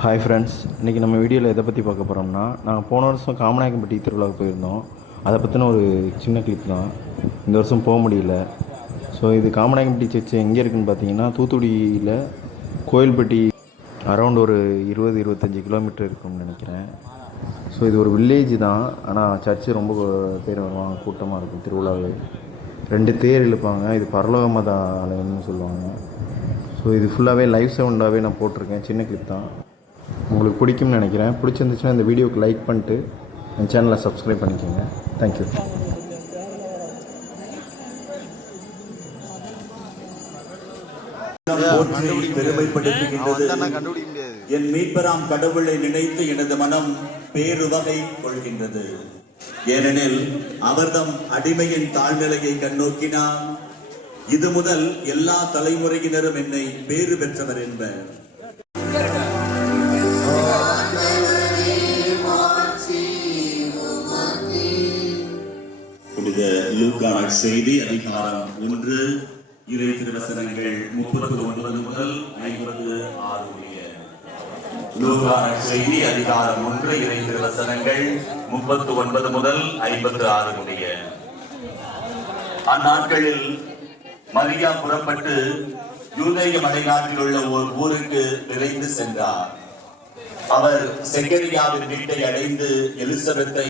Hi friends, இன்றைக்கி நம்ம வீடியோவில் எதை பற்றி பார்க்க போகிறோம்னா, நாங்கள் போன வருஷம் காமநாயக்கம்பட்டி திருவிழாவுக்கு போயிருந்தோம். அதை பற்றின ஒரு சின்ன கிளிப் தான். இந்த வருஷம் போக முடியல. ஸோ இது காமநாயக்கம்பட்டி சர்ச் எங்கே இருக்குதுன்னு பார்த்தீங்கன்னா, தூத்துக்குடியில் கோயில்பட்டி அரௌண்ட் ஒரு 20-25 கிலோமீட்டர் இருக்கும்னு நினைக்கிறேன். ஸோ இது ஒரு வில்லேஜ் தான், ஆனால் சர்ச்சு ரொம்ப பேர் வருவாங்க, கூட்டமாக இருக்கும். திருவிழாவே 2 தேர் இழுப்பாங்க. இது பரலோக மத ஆலயம்னு சொல்லுவாங்க. ஸோ இது ஃபுல்லாகவே லைவ் சவுண்டாகவே நான் போட்டிருக்கேன். சின்ன கிளிப் தான், உங்களுக்கு பிடிக்கும்னு நினைக்கிறேன். பிடிச்சிருந்துச்சுன்னா இந்த வீடியோக்கு லைக் பண்ணிட்டு என் சேனலை சப்ஸ்கிரைப் பண்ணிக்கோங்க. தேங்க்யூ. என் மீட்பராம் கடவுளை நினைத்து எனது மனம் பேருவகை கொள்கின்றது. ஏனெனில் அவர்தம் அடிமையின் தாழ்நிலையை கண்ணோக்கினார். இது முதல் எல்லா தலைமுறையினரும் என்னை பேறு பெற்றவர் என்பர். லூக்கா செய்தி அதிகாரம் 1 இறை திருவசனங்கள் 39 முதல் 56 முடிய. லூக்கா செய்தி அதிகாரம் 1 இறை திருவசனங்கள் 39 முதல் 56 முடிய. அந்நாட்களில் மரியா புறப்பட்டு யூதேய மலைநாட்டில் உள்ள ஒரு ஊருக்கு விரைந்து சென்றார். அவர் செக்கரியாவின் வீட்டை அடைந்து எலிசபெத்தை